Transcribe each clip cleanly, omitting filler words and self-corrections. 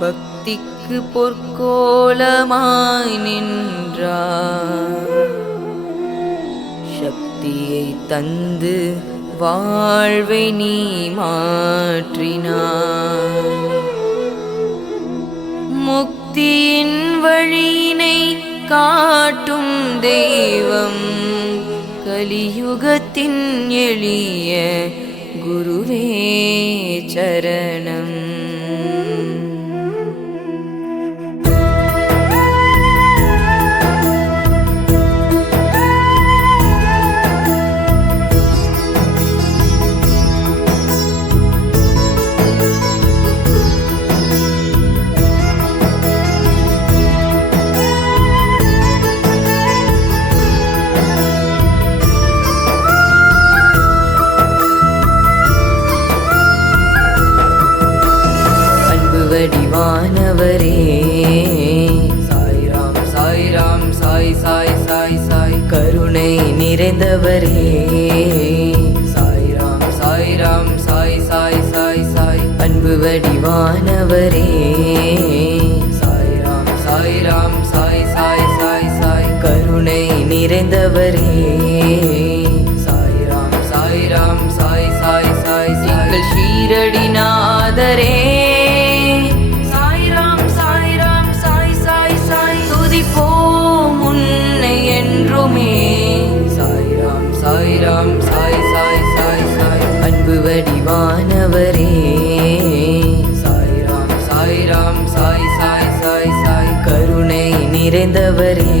பக்திக்கு பொற்கோலமாய் நின்றார், சக்தியை தந்து வாழ்வை நீ மாற்றினாய். முக்தியின் வழியினை காட்டும் தெய்வம், கலியுகத்தின் எளிய குருவே சரணம். வடிவானவரே சாய்ராம் சாய்ராம் சாய் சாய் சாய் சாய், கருணை நிறைந்தவரே சாய்ராம் சாய்ராம் சாய் சாய் சாய் சாய், அன்பு வடிவானவரே சாய்ராம் சாய்ராம் சாய் சாய் சாய் சாய், கருணை நிறைந்தவரே சாய்ராம் சாய்ராம் சாய் சாய் சாய் சாய், எங்கள் ஷீரடிநாதரே சாய்ராம் சாய் சாய் சாய் சாய், அன்பு வடிவானவரே சாய்ராம் சாய்ராம் சாய் சாய் சாய் சாய், கருணை நிறைந்தவரே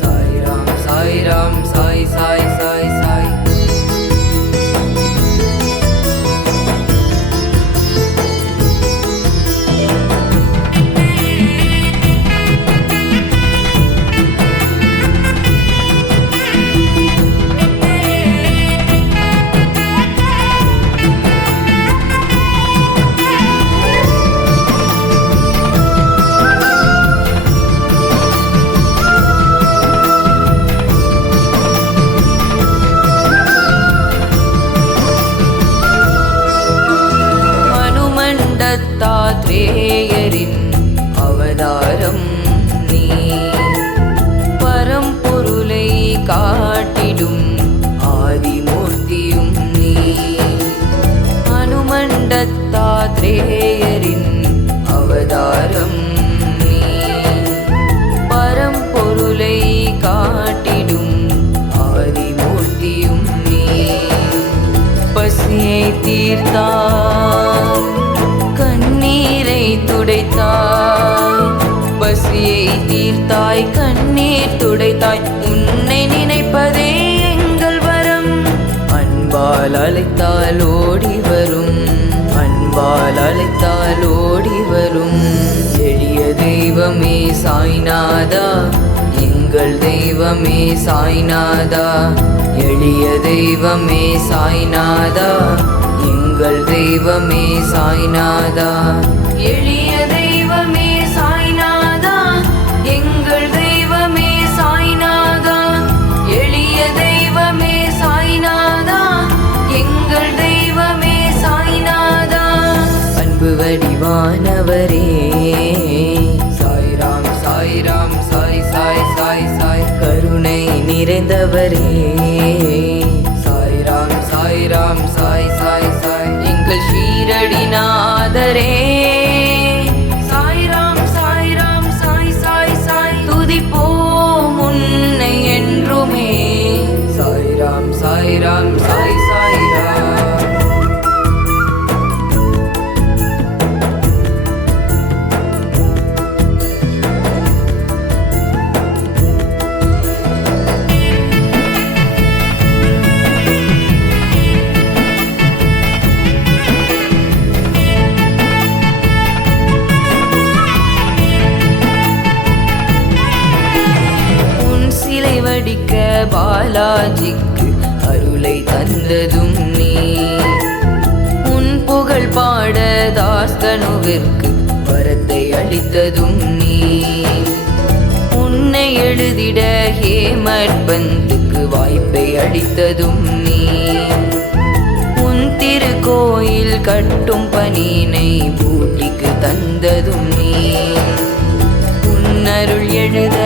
சாய்ராம் சாய்ராம் சாய் சாய் சாய் சாய். தத்தாத்ரேயரின் அவதாரம் நீ, பரம்பொருளை காட்டிடும் ஆதிமூர்த்தியும் நீ. அனுமன் தத்தாத்ரேயரின் அவதாரம் நீ, பரம்பொருளை காட்டிடும் ஆதிமூர்த்தியும் நீ. பசியை தீர்த்தாய், கண்ணீரை துடைத்தாய், பசியை தீர்த்தாய், கண்ணீர் துடைத்தாய், உன்னை நினைப்பதே எங்கள் வரம். அன்பால் அழைத்தால் ஓடி வரும், அன்பால் அழைத்தால் ஓடி வரும். எளிய தெய்வமே சாய்நாதா, எங்கள் தெய்வமே சாய்நாதா, எளிய தெய்வமே சாய்நாதா, எங்கள் தெய்வமே சாய்நாதா, எளிய தெய்வமே சாய்நாதா, எங்கள் தெய்வமே சாய்நாதா, எளிய தெய்வமே சாய்நாதா, எங்கள் தெய்வமே சாய்நாதா. அன்பு வடிவானவரே சாய்ராம் சாய்ராம் சாய் சாய் சாய் சாய், கருணை நிறைந்தவரே சாய்ராம் சாய்ராம் சாய் சாய் சாய், எங்கள் ஷீரடிநாதரே சாய்ராம் சாய்ராம் சாய் சாய் சாய், துதிப்போம் உன்னை என்றுமே சாய்ராம் சாய்ராம் சாய் சாய்ராம். வடிக்க பாலாஜிக்கு அருளை தந்ததும் நீ, உன் புகழ் பாட தாஸ்கனுவிற்கு வரத்தை அளித்ததும் நீ, உன்னை எழுதிட ஹேமட் பந்துக்கு வாய்ப்பை அளித்ததும் நீ, உன் திருக்கோயில் கட்டும் பணியினை பூட்டிக்கு தந்ததும் நீ. உன்னருள் எழுத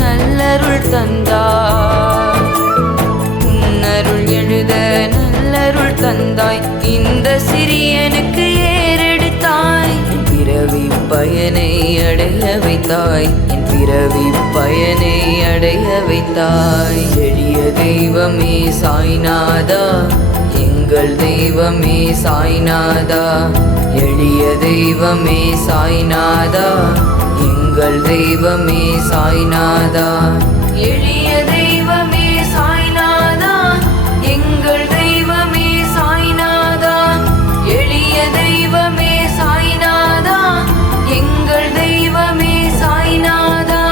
நல்லருள் தந்தாய், உன்னருள் எழுத நல்லருள் தந்தாய். இந்த சிறியனுக்கு ஏறெடுத்தாய், என் பிறவி பயனை அடைய வைத்தாய், என் பிறவி பயனை அடைய வைத்தாய். எளிய தெய்வமே சாய்நாதா, எங்கள் தெய்வமே சாய்நாதா. எளிய தெய்வமே சாய்நாதா, எங்கள் தெய்வமே சாய்நாதா. எளிய தெய்வமே சாய்நாதா, எங்கள் தெய்வமே சாய்நாதா. எளிய தெய்வமே சாய்நாதா, எங்கள் தெய்வமே சாய்நாதா.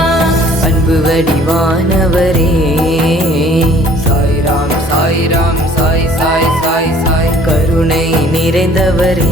அன்பு வடிவானவரே சாய்ராம் சாய்ராம் சாய் சாய் சாய் சாய். கருணை நிறைந்தவரே